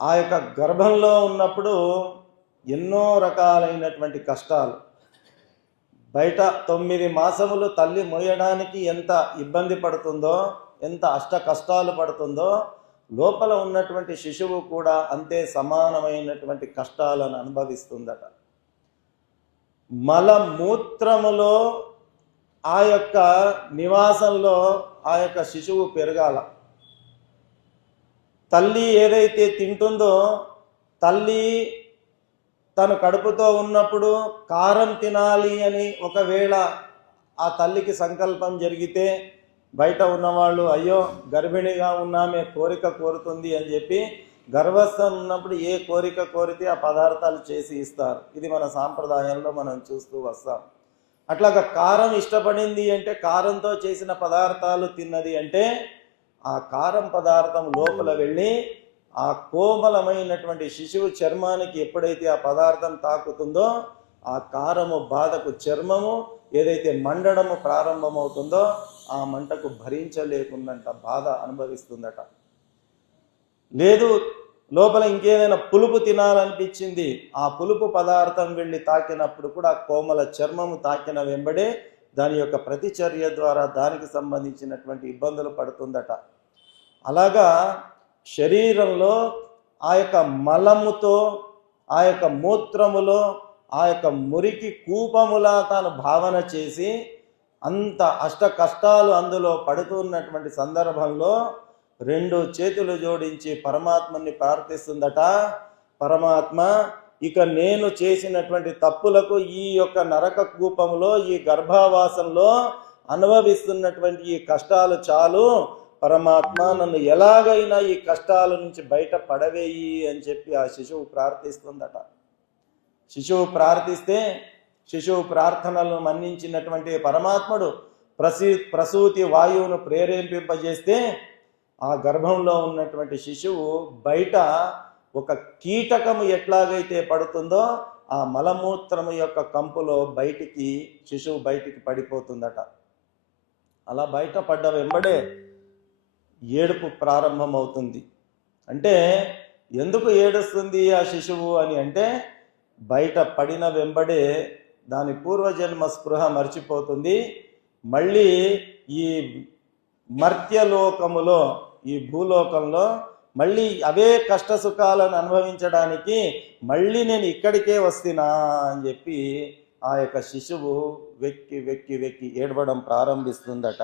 ఆ యొక్క గర్భంలో ఉన్నప్పుడు ఎన్నో రకాలైనటువంటి కష్టాలు, బయట 9 మాసములు తల్లి మోయడానికి ఎంత ఇబ్బంది పడుతుందో, ఎంత అష్ట కష్టాలు పడుతుందో, లోపల ఉన్నటువంటి శిశువు కూడా అంతే సమానమైనటువంటి కష్టాలను అనుభవిస్తుందట. మలమూత్రములో ఆ యొక్క నివాసంలో ఆ యొక్క శిశువు పెరగాల. తల్లి ఏదైతే తింటుందో, తల్లి తను కడుపుతో ఉన్నప్పుడు కారం తినాలి అని ఒకవేళ ఆ తల్లికి సంకల్పం జరిగితే, బయట ఉన్నవాళ్ళు అయ్యో గర్భిణిగా ఉన్నామే కోరిక కోరుతుంది అని చెప్పి గర్భస్థం ఉన్నప్పుడు ఏ కోరిక కోరితే ఆ పదార్థాలు చేసి ఇస్తారు. ఇది మన సాంప్రదాయంలో మనం చూస్తూ వస్తాం. అట్లాగా కారం ఇష్టపడింది అంటే, కారంతో చేసిన పదార్థాలు తిన్నది అంటే, ఆ కారం పదార్థం లోపల వెళ్ళి ఆ కోమలమైనటువంటి శిశువు చర్మానికి ఎప్పుడైతే ఆ పదార్థం తాకుతుందో, ఆ కారము బాధకు చర్మము ఏదైతే మండడము ప్రారంభమవుతుందో ఆ మంటకు భరించలేకుందంట, బాధ అనుభవిస్తుందట. లేదు లోపల ఇంకేదైనా పులుపు తినాలనిపించింది, ఆ పులుపు పదార్థం వెళ్ళి తాకినప్పుడు కూడా కోమల చర్మము తాకిన వెంబడే దాని యొక్క ప్రతిచర్య ద్వారా దానికి సంబంధించినటువంటి ఇబ్బందులు పడుతుందట. అలాగా శరీరంలో ఆ యొక్క మలముతో, ఆ యొక్క మూత్రములో, ఆ యొక్క మురికి కూపములా తాను భావన చేసి అంత అష్ట కష్టాలు అందులో పడుతున్నటువంటి సందర్భంలో 2 చేతులు జోడించి పరమాత్మని ప్రార్థిస్తుందట. పరమాత్మ, ఇక నేను చేసినటువంటి తప్పులకు ఈ యొక్క నరక కూపంలో, ఈ గర్భావాసంలో అనుభవిస్తున్నటువంటి ఈ కష్టాలు చాలు. పరమాత్మ, నన్ను ఎలాగైనా ఈ కష్టాల నుంచి బయట పడవేయి అని చెప్పి ఆ శిశువు ప్రార్థిస్తుందట. శిశువు ప్రార్థిస్తే, శిశువు ప్రార్థనలను మన్నించినటువంటి పరమాత్ముడు ప్రసూతి వాయువును ప్రేరేపింపజేస్తే ఆ గర్భంలో ఉన్నటువంటి శిశువు బయట ఒక కీటకము ఎట్లాగైతే పడుతుందో ఆ మలమూత్రము యొక్క కంపులో శిశువు బయటికి పడిపోతుందట. అలా బయట పడ్డ వెంబడే ఏడుపు ప్రారంభమవుతుంది. అంటే ఎందుకు ఏడుస్తుంది ఆ శిశువు అని అంటే, బయట పడిన వెంబడే దాని పూర్వజన్మ స్పృహ మర్చిపోతుంది. మళ్ళీ ఈ మర్త్యలోకములో, ఈ భూలోకంలో మళ్ళీ అవే కష్ట సుఖాలను అనుభవించడానికి మళ్ళీ నేను ఇక్కడికే వస్తున్నా అని చెప్పి ఆ యొక్క శిశువు వెక్కి వెక్కి వెక్కి ఏడవడం ప్రారంభిస్తుందట.